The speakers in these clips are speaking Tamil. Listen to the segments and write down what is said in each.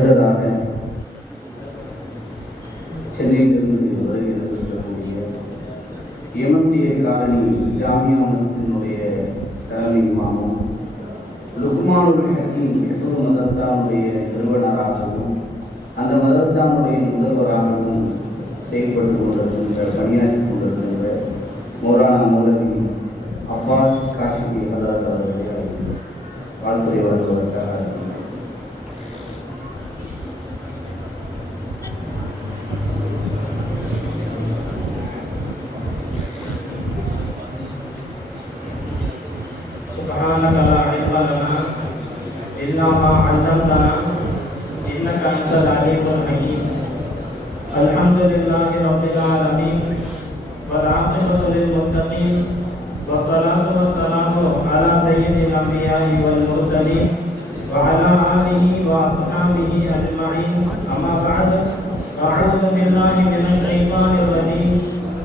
அடுத்ததாக சென்னையிலிருந்து வருகிறக்கூடிய எமந்திய காலனி ஜாமியா மஸ்ஜிதினுடைய தலைமை இமாமும் லுக்மானுல் ஹக்கீம் எட்டு மதரசாவுடைய நிறுவனராகவும் அந்த மதரசாவுடைய முதல்வராகவும் செயல்பட்டு கொண்டிருக்கின்ற பணியாற்றி கொண்டிருக்கின்ற மௌலானா மௌலவி அப்பாஸ் காசிபி ஹதரத் அவர்களை வாழ்த்துறை வருவதற்காக سبحانك لا علم لنا إلا ما علمتنا إنك أنت العليم الحكيم الحمد لله رب العالمين والعاقبة للمتقين والصلاة والسلام على سيد الأنبياء والمرسلين وعلى آله وأصحابه أجمعين أما بعد أعوذ بالله من الشيطان الرجيم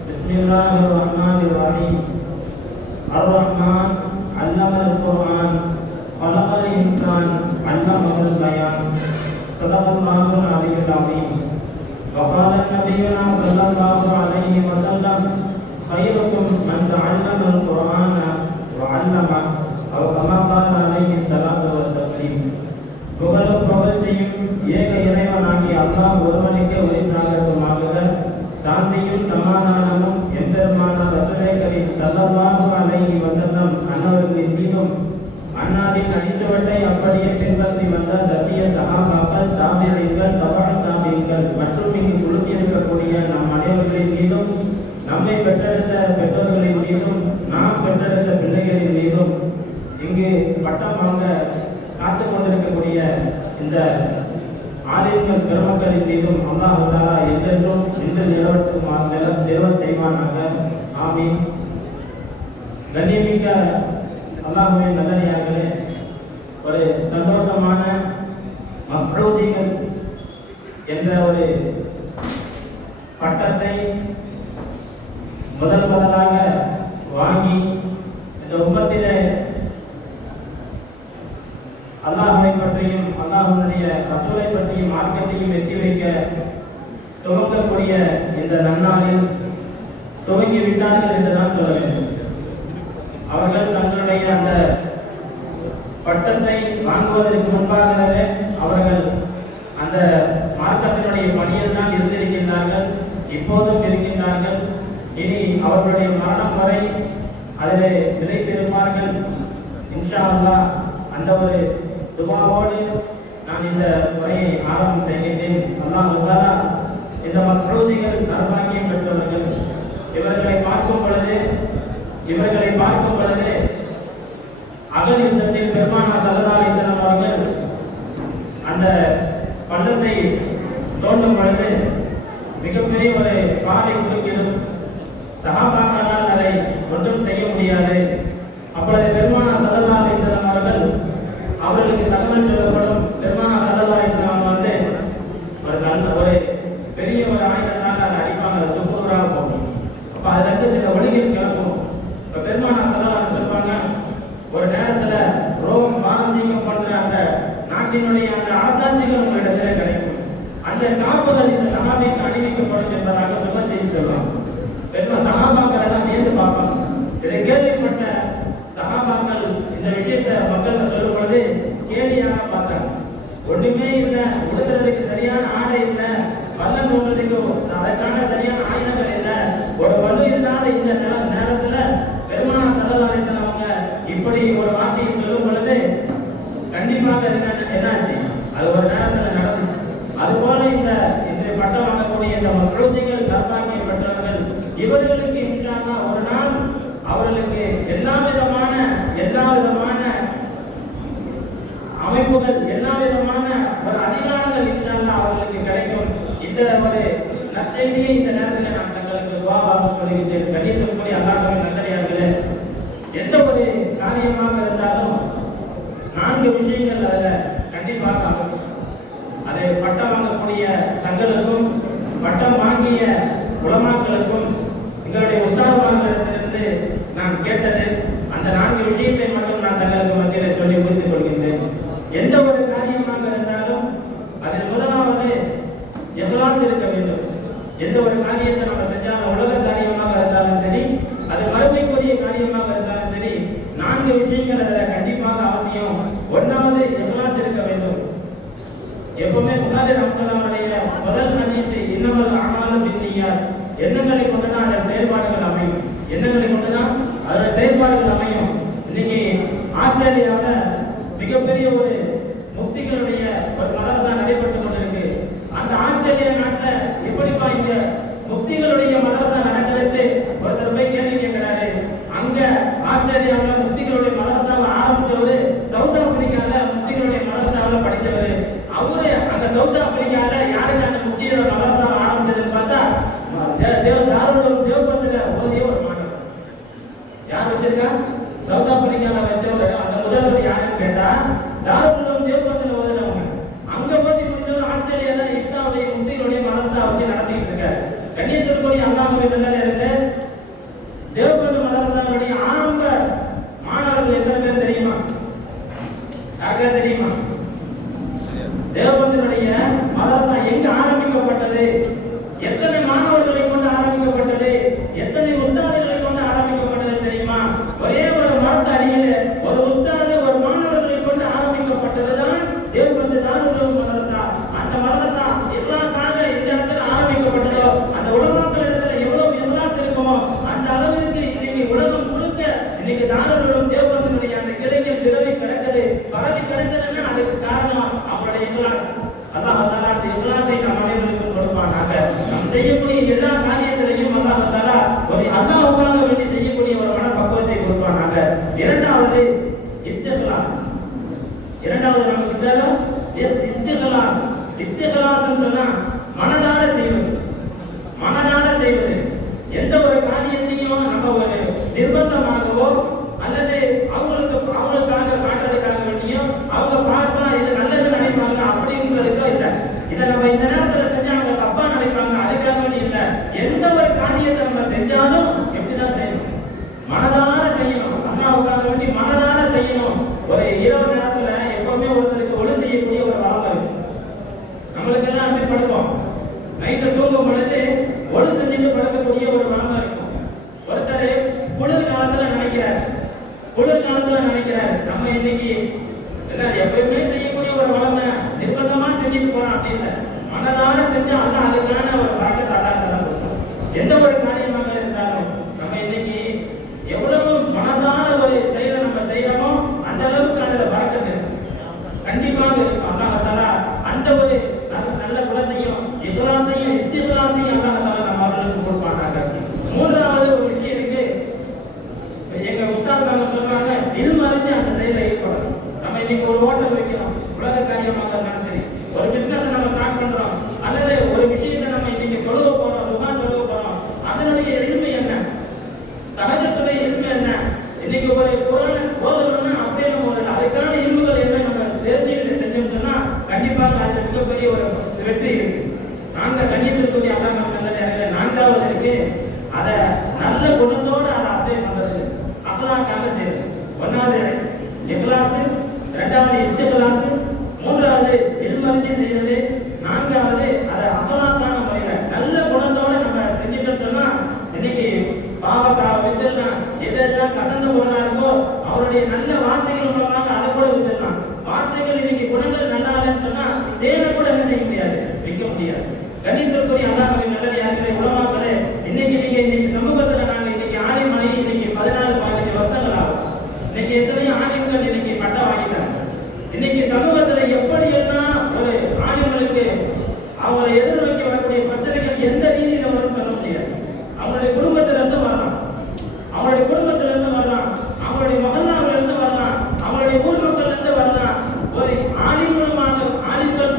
بسم الله الرحمن الرحيم الرحمن علم القرآن خلق الإنسان علمه البيان صدق الله العلي العظيم وقال نبينا صلى الله عليه وسلم خيركم من تعلم القرآن وعلمه أو كما قال عليه الصلاة والتسليم புகழும் புகழ்ச்சியும் ஏக இறைவனாகிய அல்லாஹ் ஒருவனுக்கே உரித்தாகட்டுமாக. சாந்தியும் சமாதானமும் எம்பெருமான ரசூலே கரீம் ஸல்லல்லாஹு அலைஹி வஸல்லம் அன்னவர்களின் மீதும் அன்னாரின் அடிச்சுவட்டை அப்படியே பின்பற்றி வந்த சத்திய சஹாபாக்கள், தாபிஈன்கள், தபஅத் தாபிஈன்கள் மற்றும் இங்கு குழுமியிருக்கக்கூடிய நம் அனைவர்களின் மீதும், நம்மை பெற்றெடுத்த பெற்றோர்களின் மீதும், நாம் பெற்றெடுத்த பிள்ளைகளின் மீதும், இங்கு பட்டம் வாங்க காத்து கொண்டிருக்கக்கூடிய இந்த ஆலயங்கள் பெருமக்களின் மீதும் அல்லாஹ் தஆலா என்றென்றும் இன்று நிலவச் செய்வானாக. ஆமீன். கண்ணியமிக்க அல்லாஹ்வின் நல்லடியார்களே, ஒரு சந்தோஷமான மஸ்ஊதிகள் என்ற ஒரு பட்டத்தை முதலாக வாங்கி இந்த உம்மத்திலே அல்லாஹ்வை பற்றியும் அல்லாஹ்வுடைய ரசூலை பற்றியும் மார்க்கத்தையும் எத்தி வைக்க துவங்கக்கூடிய இந்த நன்னாளில் துவங்கி விட்டார்கள் என்றுதான் சொல்ல வேண்டும். அவர்கள் தங்களுடைய அந்த பட்டத்தை வாங்குவதற்கு முன்பாகவே அவர்கள் அந்த மார்க்கத்தினுடைய பணியில் தான் இருந்திருக்கின்றார்கள், இப்போதும் இருக்கின்றார்கள். இனி அவர்களுடைய மரணம் வரை அதிலே நிலைத்திருப்பார்கள் இன்ஷா அல்லாஹ். அந்த ஒரு துஆவோடு நான் இந்த உரையை ஆரம்பம் செய்கின்றேன். அல்லாஹ் தஆலா இந்த மஸ்ஊதிகள் நற்பாக்கியம் பெற்றவர்கள். இவர்களை பார்க்கும் பொழுது அகல் யுத்தத்தில் பெருமானார் ஸல்லல்லாஹு அலைஹி வஸல்லம் அவர்கள் அந்த பள்ளத்தை தோண்டும் பொழுது மிகப்பெரிய ஒரு பாறை குறுக்கிடும். சஹாபாக்களால் அதை ஒன்றும் செய்ய முடியாது. அப்பொழுது பெருமானார் ஸல்லல்லாஹு அலைஹி வஸல்லம் அவர்களுக்கு தகவல் சொல்லப்படும். பெருமானார் ஸல்லல்லாஹு அலைஹி வஸல்லம் வந்து ஒரு பெரிய ஒரு ஆயுதத்தால் அதை அடிப்பாங்க, சுக்குநூறாக போகும். அப்போ அதுலேருந்து சில ஒளிகள் கிளம்பும். இப்போ பெருமானார் ஸல்லல்லாஹு அலைஹி வஸல்லம் சொல்லுவாங்க, ஒரு நேரத்தில் ரோம் பாரசீகம் போன்ற அந்த நாட்டினுடைய அந்த ஆசாட்சிகள் உங்களிடத்துல கிடைக்கும். அந்த காப்புகள் இந்த சஹாபிக்கு அணிவிக்கப்படும் என்பதாக சுபத்தையும் சொல்லுவாங்க. பெருமா சஹாபாக்கள் எல்லாம் நேர்ந்து பார்ப்பாங்க. இதை கேள்விப்பட்ட சஹாபாக்கள் இந்த விஷயத்தை மக்கள்கிட்ட சொல்லும் பொழுது கேலியாக பார்த்தாங்க. ஒண்ணுமே இல்லை, உடுக்கிறதுக்கு சரியான ஆடை இல்லை, வல்லம் நோக்கிறதுக்கு அதற்கான சரியான ஆயுதங்கள் இல்லை, ஒரு வலு இல்லாத இந்த நேரத்துல பெருமானார் ஸல்லல்லாஹு அலைஹி வஸல்லம் அவங்க இப்படி ஒரு வார்த்தையை சொல்லும் பொழுது கண்டிப்பாக என்னாச்சு, அது ஒரு நேரத்தில் நடந்துச்சு. அதுபோல இந்த இன்றைய பட்டம் வாங்கக்கூடிய இந்த மஸ்ஊதிகள் நற்பாக்கியம் பெற்றவர்கள், இவர்களுக்கு இன்ஷா அல்லாஹ் ஒரு நாள் அவர்களுக்கு எல்லா விதமான அமைப்புகள், எல்லா விதமான ஒரு அதிகாரங்கள் இன்ஷா அல்லாஹ் அவர்களுக்கு கிடைக்கும். இந்த ஒரு நற்செய்தியை இந்த நேரத்தில் நான் தங்களுக்கு துஆவாக சொல்லிக்கிட்டேன். கண்ணியத்திற்குரிய அல்லாஹ்வின் நல்லடியார்களே, எந்த ஒரு காரியமாக இருந்தாலும் 4 விஷயங்கள் அதில் கண்டிப்பாக அவசியம். அதை பட்டம் வாங்கக்கூடிய தங்களுக்கும் பட்டம் வாங்கிய உலமாக்களுக்கும் எங்களுடைய உஸ்தாதுமார்களிடத்திலிருந்து நான் கேட்டது அந்த 4 விஷயத்தை மட்டும் நான் தங்களுக்கு மத்தியில் சொல்லி புரிந்து கொள்கின்றேன். எந்த ஒரு காரியமாக இருந்தாலும் அதில் எந்த ஒரு காரியத்தை நம்ம செஞ்சாலும் உலக காரியமாக இருந்தாலும் சரி, அது மறுமைக்குரிய காரியமாக இருந்தாலும் சரி, 4 விஷயங்கள் அதில் கண்டிப்பாக அவசியம். ஒன்றாவது இஹ்லாஸ் இருக்க வேண்டும். எப்பவுமே புகாரி ரஹ்மத்துல்லாஹி முதல் ஹதீஸ் இன்னமல் அமாலு பின்னியாத், எண்ணங்களை கொண்டுதான் அதன் செயல்பாடுகள் அமையும். எண்ணங்களை கொண்டுதான் அதன் செயல்பாடுகள் அமையும். இன்னைக்கு ஆஸ்திரேலியாவில் மிகப்பெரிய ஒரு முஃப்திகளுடைய ஒரு மதரசா நடைபெற்று கொண்டிருக்கு. அந்த ஆஸ்திரேலியா நாட்டில் எப்படிப்பா இங்க முஃப்திகளுடைய மதரசா நடக்கிறது ஒருத்தர் போய் கேள்வி கேட்கிறாரு. அங்க ஆஸ்திரேலியாவில் முஃப்திகளுடைய மதரசாவை ஆரம்பிச்சவர், சவுத் ஆப்பிரிக்காவில் முஃப்திகளுடைய மதரசாவில் படித்தவர். அவரு அங்க சவுத் ஆப்பிரிக்கால யாருக்கு அந்த முஃப்தியோட மதரசா ஆரம்பிச்சதுன்னு பார்த்தா தேவபந்தில ஓதிய ஒரு மாணவர். யார் வச்சிருக்கா? சவுத் ஆப்பிரிக்கால வச்சவர். அந்த முதல்வர் யாருன்னு கேட்டா தாருல் தேவபந்தில ஓதுறவங்க. அங்க போய் முடிச்சவர் ஆஸ்திரேலியால இஸ்லாமிய முஃப்திகளுடைய மதரசா வச்சு நடத்திட்டு இருக்காரு. கண்ணியத்திற்குரிய அல்லாஹ்வுடைய நல்ல இருக்கு. தேவபந்து மதரசாவுடைய ஆரம்ப மாணவர்கள் எத்தனை பேர் தெரியுமா? யாருக்கா தெரியுமா? தேவபந்தினுடைய மதரசா எங்க ஆரம்பிக்கப்பட்டது, எத்தனை மாணவர்களை கொண்டு ஆரம்பிக்கப்பட்டது, எத்தனை உஸ்தாதுகளை கொண்டு ஆரம்பிக்கப்பட்டது தெரியுமா? ஒரே ஒரு மரத்து அடியில ஒரு உஸ்தாது ஒரு மாணவர்களை கொண்டு ஆரம்பிக்கப்பட்டதுதான் தேவபந்து தாருல் மதரசா. அந்த மதரசா இஹ்லாஸாக எந்த இடத்துல ஆரம்பிக்கப்பட்டதோ அந்த உலமாக்கள் இடத்துல எவ்வளவு இஹ்லாஸ் இருக்குமோ அந்த அளவிற்கு இன்னைக்கு உலகம் முழுக்க இன்னைக்கு தாருல் தேவபந்தினுடைய அந்த கிளைகள் விரவி கிடக்குது, பரவி கிடக்குதுன்னா அதுக்கு காரணம் அவருடைய இஹ்லாஸ். அல்லாஹ் தஆலா அந்த இஹ்லாஸை நம் அனைவருக்கும் கொடுப்பானாக. நாம் செய்யக்கூடிய எல்லா காரியத்திலையும் அல்லாஹ் தஆலா ஒரு அல்லாஹ்வுக்காக வேண்டி செய்யக்கூடிய ஒரு மனப்பக்குவத்தை கொடுப்பானாக. இரண்டாவது இஸ்திக்லாஸ். இரண்டாவது நமக்கு தேவை இஸ்திக்லாஸ். இஸ்திக்லாஸ்னு சொன்னா மனதார செய்வது. மனதார செய்வது. எந்த ஒரு காரியத்தையும் நம்ம ஒரு நிர்பந்தமாகவோ அல்லது அவங்களுக்காக காட்டுறதுக்காக வேண்டியும் அவங்க பார்த்தா இது நல்லது நினைப்பாங்க அப்படின்றதுக்கோ இல்லை. இதை நம்ம இந்த நேரத்தில் செஞ்சா அவங்க தப்பா நினைப்பாங்க அதுக்காக வேண்டி இல்லை. எந்த ஒரு காரியத்தை நம்ம செஞ்சாலும் எப்படிதான் செய்யணும்? மனதார செய்யணும். அல்லாஹ்வுக்காக வேண்டி மனதார செய்யணும். ஒரு இரவு நேரத்துல எப்பவுமே ஒருத்தருக்கு ஒளி செய்யக்கூடிய ஒரு வளம் இருக்கு. நம்மளுக்கு எல்லாம் அப்படி படுப்போம். நைட்டு தூங்கும் பொழுது ஒளி செஞ்சுட்டு படுக்கக்கூடிய ஒரு வளம் இருக்கும். ஒருத்தர் குளிர் காலத்துல நினைக்கிறார், நம்ம இன்னைக்கு என்ன எப்பயுமே செய்யக்கூடிய ஒரு வளமை நிர்பந்தமா செஞ்சுட்டு போறோம் அப்படின்னு மனதார செஞ்சா அல்லாஹ் அதுக்கான ஒரு பரக்கத்தை அல்லாஹ் தரும். எந்த ஒரு காரியமாக இருந்தாலும் நம்ம இன்னைக்கு எவ்வளவு மனதான ஒரு செயலை நம்ம செய்யறோமோ அந்த அளவுக்கு அதுல பரக்கத்து கண்டிப்பாக இருக்கும். அல்லாஹ் தஆலா அந்த ஒரு நல்ல குணத்தையும் இஹ்லாஸையும் இஸ்திக்லாஸையும் அல்லாஹ் தஆலா நம்ம அவர்களுக்கு கொடுப்பானாக. மூன்றாவது ஒரு விஷயம் இருக்கு. எங்க உஸ்தாத் நாம சொல்றாங்க இல்மு அறிஞ்சு அந்த செயலை ஈடுபடணும். நம்ம இன்னைக்கு ஒரு ஹோட்டல் வைக்கிறோம், உலக காரியமாக இருந்தாலும் சரி, ஒரு பிசினஸ் நம்ம ஸ்டார்ட் பண்றோம் அல்லது ஒரு விஷயத்தை நம்ம இன்னைக்கு தொழுக போறோம், ருமான் தொழுக போறோம், அதனுடைய இல்மு என்ன, தஹஜ்ஜுடைய இல்மு என்ன, இன்னைக்கு ஒரு குர்ஆன் ஓதணும்னா அப்படியே நம்ம அதுக்கான இல்முகள் என்ன நம்ம தெரிஞ்சுக்கிட்டு செஞ்சோம்னு சொன்னா கண்டிப்பாக அதுல மிகப்பெரிய ஒரு வெற்றி இருக்கு. கண்ணியத்திற்குரிய அல்லாஹ் நல்ல நேரத்தில் நான்காவது இருக்கு அதை நல்ல குணத்தோடு அதை அப்ளை பண்றது, அகலாக்காக செய்யறது. ஒன்னாவது இஹ்லாஸ், இரண்டாவது இஸ்திக்லாஸ், மூன்றாவது இல்மறிஞ்சு செய்யறது, நான்காவது அதை அகலாக்கான முறையில நல்ல குணத்தோட நம்ம செஞ்சுட்டோம்னு சொன்னா இன்னைக்கு பாவக்கா வித்துடலாம், எதெல்லாம் கசந்த பொருளா இருக்கோ அவருடைய நல்ல வார்த்தைகள் மூலமாக அதை கூட வித்துடலாம். வார்த்தைகள் இன்னைக்கு குணங்கள் நல்லா இல்லைன்னு சொன்னா தேவை கூட என்ன செய்ய முடியாது, விற்க முடியாது. கணித்திற்குரிய அல்லாஹ்வின் நல்லடியார்களே, உலமாக்களே, இன்னைக்கு நீங்க இன்னைக்கு சமூகத்துல நாங்க இன்னைக்கு ஆலிமணி இன்னைக்கு 14-15 வருஷங்கள் ஆகும். இன்னைக்கு எத்தனையோ ஆலிம்கள் இன்னைக்கு பட்டம் வாங்கிட்டாங்க. இன்னைக்கு சமூகத்துல எப்படி எல்லாம் ஒரு ஆலிம்களுக்கு அவங்களை எதிர்நோக்கி வரக்கூடிய பிரச்சனைகள் எந்த ரீதியில வரும்னு சொல்ல முடியாது. அவங்களுடைய குடும்பத்தில இருந்து வரலாம், அவங்களுடைய குடும்பத்தில இருந்து வரலாம், அவங்களுடைய மகல்லாவில இருந்து வரலாம், அவங்களுடைய ஊர் மக்கள்ல இருந்து வரலாம். ஒரு ஆலிம்கள்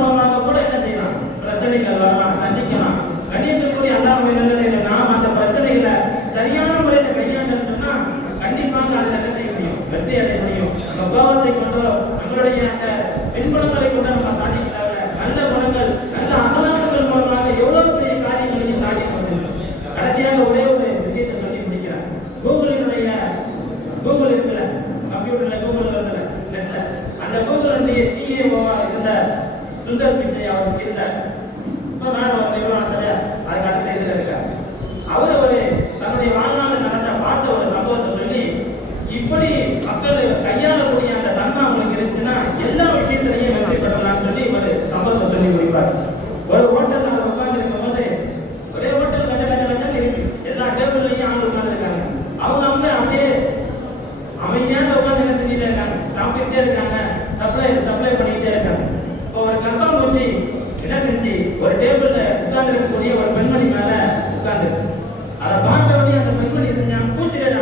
மூலமாக கூட என்ன செய்யலாம், பிரச்சனைகள் வரலாம், சந்திக்கலாம். கண்ணியத்திற்குரிய அல்லாஹ்வின் நல்லடியார்களே, நாம் அந்த பிரச்சனைகளை சரியான முறையில் கையாண்டோம்னு சொன்னா கண்டிப்பாக அதில் என்ன செய்ய முடியும், வெற்றி அடைய முடியும். நம்ம கோபத்தை கொண்டோ நம்மளுடைய அந்த பின்புலங்களை கொண்டு நம்ம சாதிக்கிறாங்க. நல்ல குணங்கள், நல்ல அகலாக்கங்கள் மூலமாக எவ்வளவு பெரிய காரியங்களையும் சாதிக்க முடியும். கடைசியாக ஒரே ஒரு விஷயத்தை சொல்லி முடிக்கிறேன். கூகுள் இருக்குல்ல, கம்ப்யூட்டர்ல கூகுள் இருக்குல்ல, நெட்ல, அந்த கூகுளுடைய சிஏஓவா இருந்த சுந்தர் பிச்சை அவர் இருந்தார். இப்போ வேற ஒரு நிறுவனத்தில் அதுக்கு அடுத்து அவர் ஒரு தன்னுடைய வாழ்நாள் நடந்த பார்த்த ஒரு சம்பவத்தை சொல்லி, இப்படி மக்கள் கையாளக்கூடிய அந்த தன்மை அவங்களுக்கு இருந்துச்சுன்னா எல்லா விஷயத்திலையும் வெற்றி பெறலாம்னு சொல்லி ஒரு சம்பவத்தை சொல்லி முடிப்பார். ஒரு ஹோட்டல்ல அவர் உட்கார்ந்து இருக்கும்போது, ஒரே ஹோட்டல் கஜ இருக்கு, எல்லா டேபிள்லையும் ஆள் உட்கார்ந்துருக்காங்க. அவங்க அப்படியே அமைதியாக உட்கார்ந்து என்ன செஞ்சுட்டே இருக்காங்க, சாப்பிட்டுட்டே இருக்காங்க, சப்ளை பண்ணிக்கிட்டே இருக்காங்க. இப்போ ஒரு கட்டாம்பூச்சி என்ன செஞ்சு ஒரு டேபிள்ல உட்கார்ந்து இருக்கக்கூடிய ஒரு பெண்மணி மேல உட்கார்ந்துருச்சு. அதை பார்த்தவொடனே அந்த பெண்மணி செஞ்சாங்க, பூச்சிலேட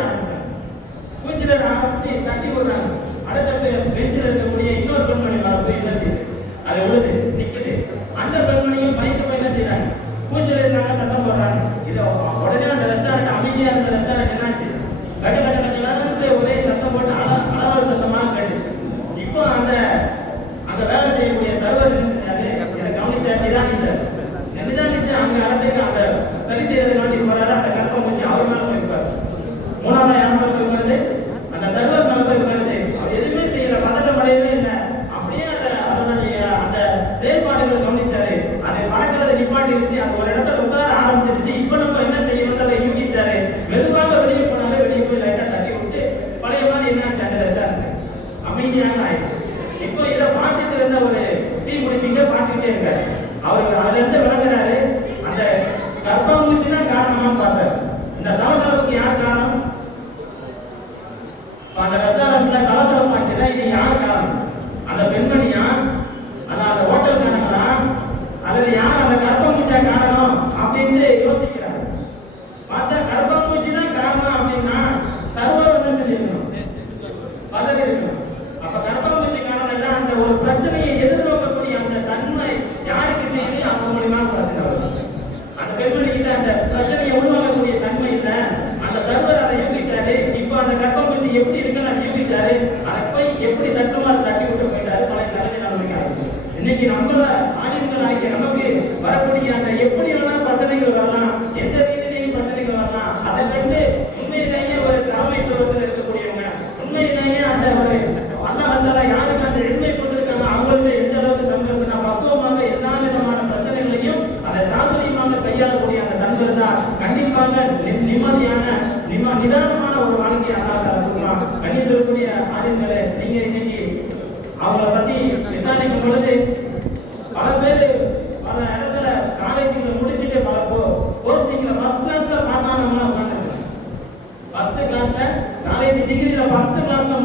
ஆரம்பிச்சு தட்டி விடுறாங்க. அடுத்த பெஞ்சில் இருக்கக்கூடிய இன்னொரு பெண்மணி மேல போய் என்ன செய்யுது, அது விழுது, நிக்குது. அந்த பெண்மணியும் பயந்து போய் என்ன செய்யறாங்க, பூச்சில இருக்காங்க, சத்தம் போடுறாங்க. இது உடனே அந்த ரெஸ்டாரண்ட், அமைதியா இருந்த ரெஸ்டாரண்ட் என்னாச்சு, கஜ ஒரே சத்தம் போட்டு அளவால் சத்தமாக கேட்டுச்சு. இப்போ அந்த வேலை செய்யக்கூடிய சர்வர் என்ன செஞ்சாரு, இதை கவனிச்சார், நிதானிச்சு அங்க இடத்துக்கு அந்த சரி செய்யறதுக்காண்டி போறாரு. அந்த கற்பம் வச்சு அவர் மேல போயிருப்பாரு. மூணாவது யார் மேல போயிருப்பாரு, அந்த சர்வர் மேல போயிருப்பாரு. அவர் எதுவுமே செய்யல, பதட்டம் அடையவே இல்லை. அப்படியே அதனுடைய அந்த செயல்பாடுகள் கவனிச்சாரு. அதை பார்க்கறதை நிப்பாட்டிருச்சு, அது ஒரு இடத்துல உட்கார ஆரம்பிச்சிருச்சு. இப்ப நம்ம என்ன செய்யணும் அதை யூகிச்சாரு. மெதுவாக வெளியே போனாரு. வெளியே போய் லைட்டா தட்டி விட்டு பழைய மாதிரி என்னாச்சு, அந்த ரெஸ்டாரண்ட் அமைதியாக ஆயிடுச்சு. இப்போ இதை பார்த்துட்டு இருந்த ஒரு டீ குடிச்சிங்க பார்த்துக்கிட்டே இருக்காரு. அவர் அதுல இருந்து விளங்குறாரு, அந்த கர்ப்பமூச்சினா காரணமா பார்த்தாரு. இந்த சலசலப்புக்கு யார் காரணம், அந்த ரெஸ்டாரண்ட்ல சலசலப்பு ஆச்சுன்னா இது யார் காரணம், அந்த பெண்மணியா, அந்த ஹோட்டல் காரணங்களா, அல்லது யார் அந்த கர்ப்பமூச்சா காரணம் அப்படின்னு யோசிக்கிறார். பார்த்தா கர்ப்பமூச்சி தான் காரணம் அப்படின்னா சர்வர் என்ன செஞ்சிருக்கணும், பதவி இருக்கணும். அப்ப கர்ப்பமூச்சி காரணம் இல்லை, அந்த ஒரு பிரச்சனையை எதிர்நோக்கக்கூடிய அந்த தன்மை யாருக்கிட்ட இது, அவங்க மூலியமா பிரச்சனை வருது. அந்த பெண்மணி கிட்ட அந்த பிரச்சனையை உருவாக்கக்கூடிய தன்மை இல்லை, அந்த சர்வர் அதை யூகிச்சாரு. இப்போ அந்த கர்ப்பமூச்சி எப்படி இருக்குன்னு அதை யூகிச்சாரு. அதை போய் எப்படி தட்டுமோ அதை தட்டி விட்டு போயிட்டாரு. பழைய சகஜ நிலைமைக்கு ஆயிடுச்சு. இன்னைக்கு நம்மள ஆணிகள் ஆகிய நமக்கு வரக்கூடிய அந்த எப்படி வேணா பிரச்சனைகள் வரலாம், எந்த ரீதியிலையும் பிரச்சனைகள் வரலாம். அதை கண்டு உண்மையிலேயே ஒரு தலைமைத்துவத்தில் இருக்கக்கூடியவங்க, உண்மையிலேயே அந்த ஒரு அண்ணா வந்தால யாருக்கு அந்த எளிமை கொடுத்திருக்காங்க, அவங்கள்ட்ட எந்த அளவுக்கு தன்மை இருக்குன்னா பக்குவமாக எல்லா விதமான பிரச்சனைகளையும் அதை சாதுரியமாக கையாளக்கூடிய அந்த தன்மை இருந்தா கண்டிப்பாக நிம்மதியான நிதானமான ஒரு வாழ்க்கையை அல்லாஹ் கணித்திருக்கூடிய ஆளுங்களை நீங்க இன்னைக்கு அவங்களை பத்தி விசாரிக்கும் பொழுது பல பேர் பல இடத்துல காலேஜ்ல முடிச்சுட்டு பல போஸ்டிங்ல ஃபர்ஸ்ட் கிளாஸ்ல பாஸ் ஆனவங்க உட்காந்துருக்காங்க. ஃபர்ஸ்ட் கிளாஸ்ல காலேஜ் டிகிரில ஃபர்ஸ்ட் கிளாஸ்ல